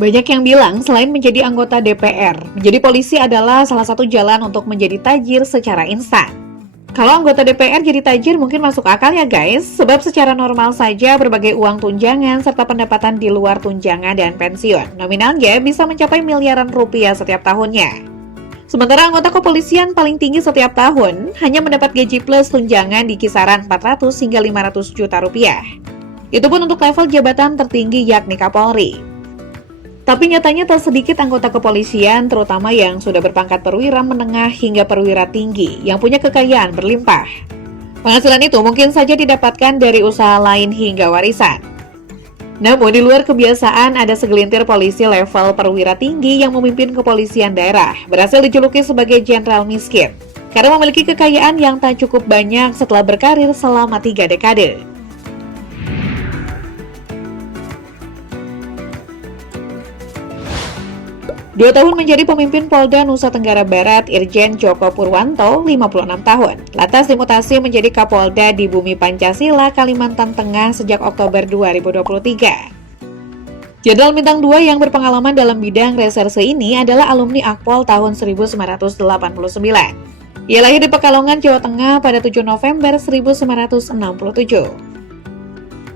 Banyak yang bilang selain menjadi anggota DPR, menjadi polisi adalah salah satu jalan untuk menjadi tajir secara instan. Kalau anggota DPR jadi tajir mungkin masuk akal ya guys, sebab secara normal saja berbagai uang tunjangan serta pendapatan di luar tunjangan dan pensiun nominalnya bisa mencapai miliaran rupiah setiap tahunnya. Sementara anggota kepolisian paling tinggi setiap tahun hanya mendapat gaji plus tunjangan di kisaran 400 hingga 500 juta rupiah. Itu pun untuk level jabatan tertinggi yakni Kapolri. Tapi nyatanya tak sedikit anggota kepolisian, terutama yang sudah berpangkat perwira menengah hingga perwira tinggi, yang punya kekayaan berlimpah. Penghasilan itu mungkin saja didapatkan dari usaha lain hingga warisan. Namun di luar kebiasaan, ada segelintir polisi level perwira tinggi yang memimpin kepolisian daerah, berhasil dijuluki sebagai jenderal miskin, karena memiliki kekayaan yang tak cukup banyak setelah berkarir selama 3 dekade. 2 tahun menjadi pemimpin Polda Nusa Tenggara Barat, Irjen Joko Purwanto, 56 tahun. Lantas dimutasi menjadi Kapolda di Bumi Pancasila, Kalimantan Tengah sejak Oktober 2023. Jenderal Bintang 2 yang berpengalaman dalam bidang reserse ini adalah alumni Akpol tahun 1989. Ia lahir di Pekalongan, Jawa Tengah pada 7 November 1967.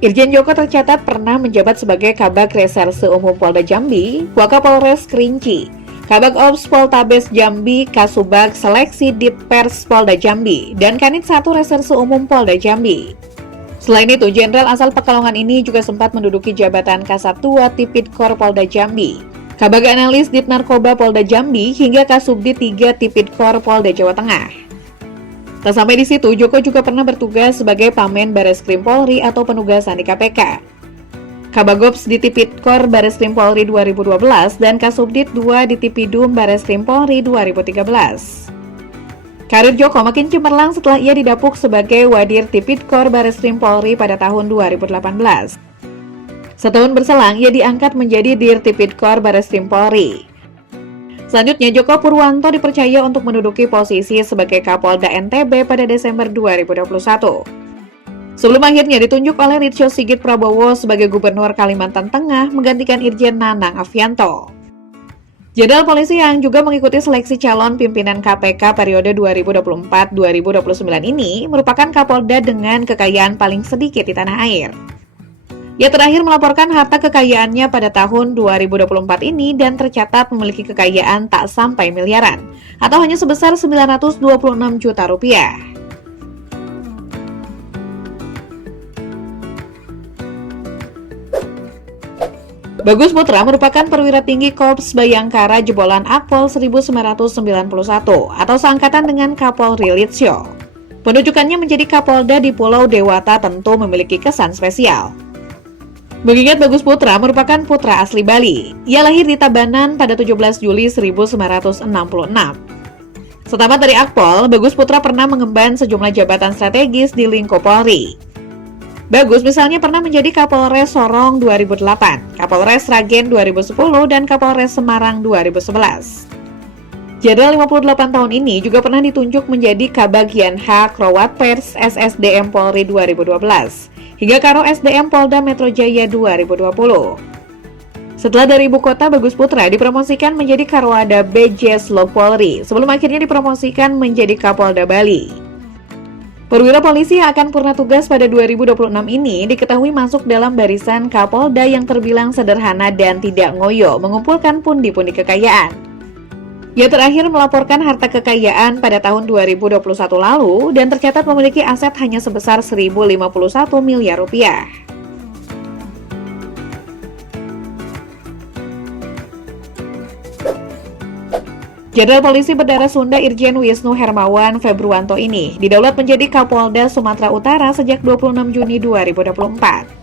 Irjen Joko tercatat pernah menjabat sebagai Kabag Reserse Umum Polda Jambi, Wakapolres Kerinci, Kabag Ops Poltabes Jambi, Kasubag Seleksi Ditpers Polda Jambi, dan Kanit 1 Reserse Umum Polda Jambi. Selain itu, Jenderal asal Pekalongan ini juga sempat menduduki jabatan Kasat 2 Tipidkor Polda Jambi, Kabag Analis Dit Narkoba Polda Jambi, hingga Kasubdit 3 Tipidkor Polda Jawa Tengah. Tak sampai di situ, Joko juga pernah bertugas sebagai Pamen Bareskrim Polri atau penugasan di KPK. Kabagops di Tipidkor Bareskrim Polri 2012 dan Kasubdit 2 di Tipidum Bareskrim Polri 2013. Karir Joko makin cemerlang setelah ia didapuk sebagai Wadir Tipidkor Bareskrim Polri pada tahun 2018. Setahun berselang, ia diangkat menjadi Dir Tipidkor Bareskrim Polri. Selanjutnya, Joko Purwanto dipercaya untuk menduduki posisi sebagai Kapolda NTB pada Desember 2021. Sebelum akhirnya ditunjuk oleh Ritjo Sigit Prabowo sebagai Gubernur Kalimantan Tengah menggantikan Irjen Nanang Afianto. Jenderal polisi yang juga mengikuti seleksi calon pimpinan KPK periode 2024-2029 ini merupakan Kapolda dengan kekayaan paling sedikit di tanah air. Ia terakhir melaporkan harta kekayaannya pada tahun 2024 ini dan tercatat memiliki kekayaan tak sampai miliaran, atau hanya sebesar 926 juta rupiah. Bagus Putra merupakan perwira tinggi Korps Bayangkara jebolan Akpol 1991 atau seangkatan dengan Kapolri Litsyo. Penunjukannya menjadi Kapolda di Pulau Dewata tentu memiliki kesan spesial. Mengingat Bagus Putra merupakan putra asli Bali, ia lahir di Tabanan pada 17 Juli 1966. Setamat dari Akpol, Bagus Putra pernah mengemban sejumlah jabatan strategis di lingkup Polri. Bagus misalnya pernah menjadi Kapolres Sorong 2008, Kapolres Sragen 2010, dan Kapolres Semarang 2011. Jenderal 58 tahun ini juga pernah ditunjuk menjadi Kabagian H Krowat Pers SSDM Polri 2012. Hingga Karo SDM Polda Metro Jaya 2020. Setelah dari ibu kota, Bagus Putra dipromosikan menjadi Karwada BJ Slok Polri, sebelum akhirnya dipromosikan menjadi Kapolda Bali. Perwira polisi yang akan purna tugas pada 2026 ini diketahui masuk dalam barisan Kapolda yang terbilang sederhana dan tidak ngoyo mengumpulkan pundi-pundi kekayaan. Ia terakhir melaporkan harta kekayaan pada tahun 2021 lalu dan tercatat memiliki aset hanya sebesar 1.051 miliar rupiah. Jenderal Polisi Berdarah Sunda Irjen Wisnu Hermawan Februanto ini didaulat menjadi Kapolda Sumatera Utara sejak 26 Juni 2024.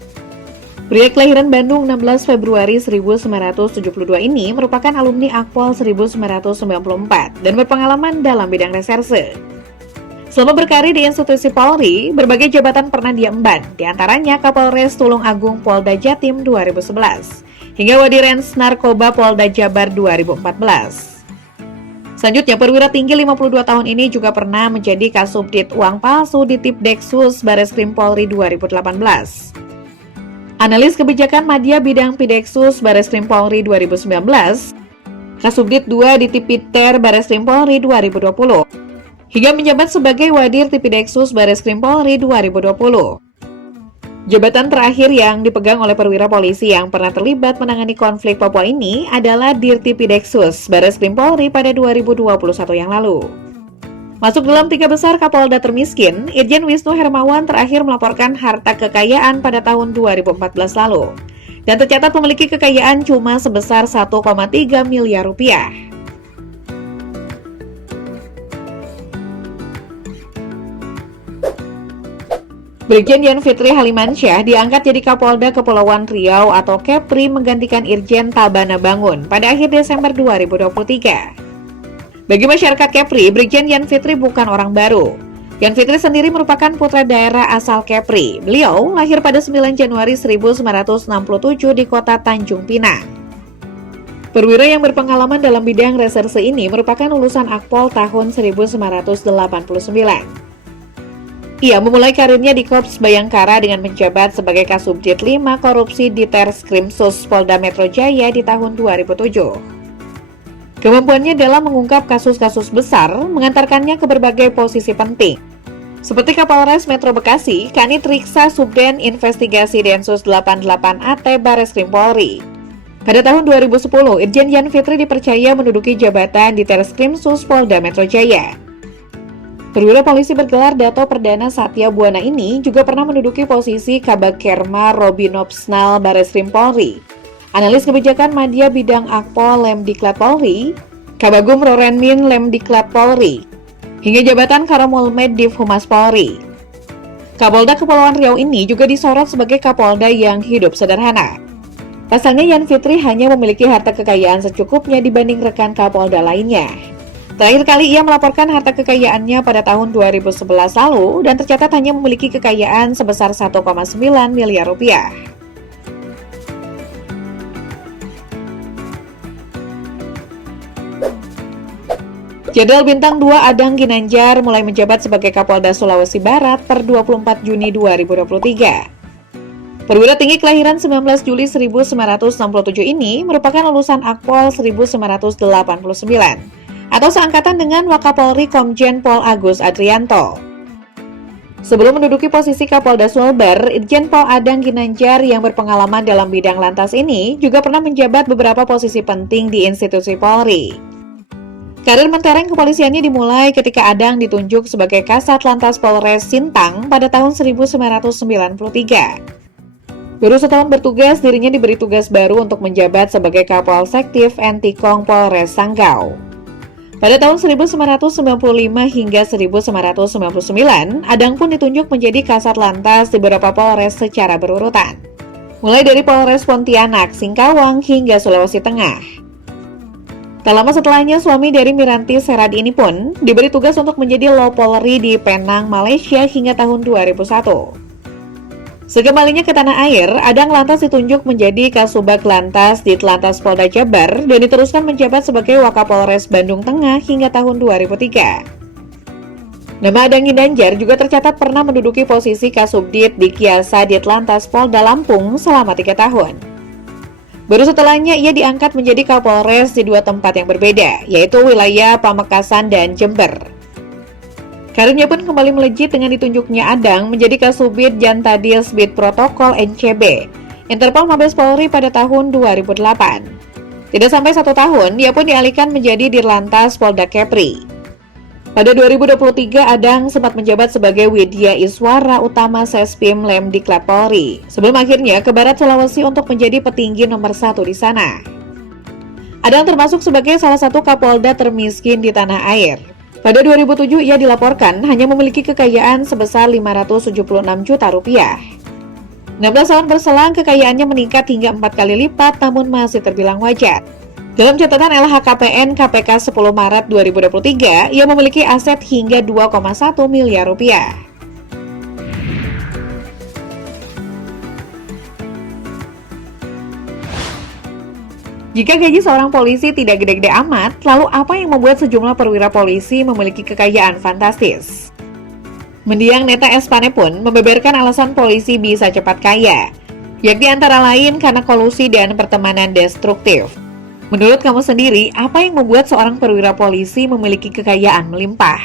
Pria kelahiran Bandung 16 Februari 1972 ini merupakan alumni Akpol 1994 dan berpengalaman dalam bidang reserse. Selama berkarir di institusi Polri, berbagai jabatan pernah dia emban, diantaranya Kapolres Tulung Agung Polda Jatim 2011, hingga Wadirens Narkoba Polda Jabar 2014. Selanjutnya, perwira tinggi 52 tahun ini juga pernah menjadi Kasubdit Uang Palsu di Tipdeksus Bareskrim Polri 2018. Analis Kebijakan Madya Bidang Pideksus Bareskrim Polri 2019, Kasubdit 2 di Tipiter Bareskrim Polri 2020, hingga menjabat sebagai Wadir Tipideksus Bareskrim Polri 2020. Jabatan terakhir yang dipegang oleh perwira polisi yang pernah terlibat menangani konflik Papua ini adalah Dirtipideksus Bareskrim Polri pada 2021 yang lalu. Masuk dalam 3 besar Kapolda termiskin, Irjen Wisnu Hermawan terakhir melaporkan harta kekayaan pada tahun 2014 lalu, dan tercatat memiliki kekayaan cuma sebesar 1,3 miliar rupiah. Brigjen Yan Fitri Halimansyah diangkat jadi Kapolda Kepulauan Riau atau Kepri menggantikan Irjen Tabana Bangun pada akhir Desember 2023. Bagi masyarakat Kepri, Brigjen Yan Fitri bukan orang baru. Yan Fitri sendiri merupakan putra daerah asal Kepri. Beliau lahir pada 9 Januari 1967 di kota Tanjung Pinang. Perwira yang berpengalaman dalam bidang reserse ini merupakan lulusan Akpol tahun 1989. Ia memulai karirnya di Korps Bayangkara dengan menjabat sebagai Kasubdit 5 Korupsi di Terskrimsus Polda Metro Jaya di tahun 2007. Kemampuannya dalam mengungkap kasus-kasus besar mengantarkannya ke berbagai posisi penting, seperti Kapolres Metro Bekasi, Kanit Riksa Subden Investigasi Densus 88 AT Bareskrim Polri. Pada tahun 2010, Irjen Yan Fitri dipercaya menduduki jabatan di Terskrimsus Polda Metro Jaya. Perwira polisi bergelar Dato Perdana Satya Buana ini juga pernah menduduki posisi Kabag Kerma Robinopsnal Bareskrim Polri, Analis Kebijakan Madya Bidang Akpol Lemdiklat Polri, Kabagum Rorenmin Lemdiklat Polri, hingga jabatan Karamulmed Div Humas Polri. Kapolda Kepulauan Riau ini juga disorot sebagai Kapolda yang hidup sederhana. Pasalnya Yan Fitri hanya memiliki harta kekayaan secukupnya dibanding rekan Kapolda lainnya. Terakhir kali ia melaporkan harta kekayaannya pada tahun 2011 lalu dan tercatat hanya memiliki kekayaan sebesar 1,9 miliar rupiah. Jenderal Bintang 2 Adang Ginanjar mulai menjabat sebagai Kapolda Sulawesi Barat per 24 Juni 2023. Perwira tinggi kelahiran 19 Juli 1967 ini merupakan lulusan Akpol 1989 atau seangkatan dengan Wakapolri Komjen Pol Agus Adrianto. Sebelum menduduki posisi Kapolda Sulbar, Irjen Pol Adang Ginanjar yang berpengalaman dalam bidang lantas ini juga pernah menjabat beberapa posisi penting di institusi Polri. Karir mentereng kepolisiannya dimulai ketika Adang ditunjuk sebagai Kasat Lantas Polres Sintang pada tahun 1993. Baru setahun bertugas, dirinya diberi tugas baru untuk menjabat sebagai Kapolsektif Entikong Polres Sanggau. Pada tahun 1995 hingga 1999, Adang pun ditunjuk menjadi Kasat Lantas di beberapa Polres secara berurutan, mulai dari Polres Pontianak, Singkawang, hingga Sulawesi Tengah. Tak lama setelahnya, suami dari Miranti Seradi ini pun diberi tugas untuk menjadi Lopolri di Penang, Malaysia hingga tahun 2001. Sekembalinya ke tanah air, Adang lantas ditunjuk menjadi Kasubag Lantas di Telantas Polda Jabar dan diteruskan menjabat sebagai Wakapolres Bandung Tengah hingga tahun 2003. Nama Adang Ginanjar juga tercatat pernah menduduki posisi Kasubdit di Kiasa di Telantas Polda Lampung selama 3 tahun. Baru setelahnya ia diangkat menjadi Kapolres di 2 tempat yang berbeda, yaitu wilayah Pamekasan dan Jember. Karirnya pun kembali melejit dengan ditunjuknya Adang menjadi Kasubit Jantadil Bid Protokol NCB, Interpol Mabes Polri pada tahun 2008. Tidak sampai 1 tahun, ia pun dialihkan menjadi Dirlantas Polda Kepri. Pada 2023, Adang sempat menjabat sebagai Widya Iswara Utama Sespim Lemdiklat Polri, sebelum akhirnya ke Barat Sulawesi untuk menjadi petinggi nomor 1 di sana. Adang termasuk sebagai salah satu Kapolda termiskin di tanah air. Pada 2007, ia dilaporkan hanya memiliki kekayaan sebesar 576 juta rupiah. 16 tahun berselang, kekayaannya meningkat hingga 4 kali lipat, namun masih terbilang wajar. Dalam catatan LHKPN KPK 10 Maret 2023, ia memiliki aset hingga 2,1 miliar rupiah. Jika gaji seorang polisi tidak gede-gede amat, lalu apa yang membuat sejumlah perwira polisi memiliki kekayaan fantastis? Mendiang Neta Espane pun membeberkan alasan polisi bisa cepat kaya. yakni antara lain karena kolusi dan pertemanan destruktif. Menurut kamu sendiri, apa yang membuat seorang perwira polisi memiliki kekayaan melimpah?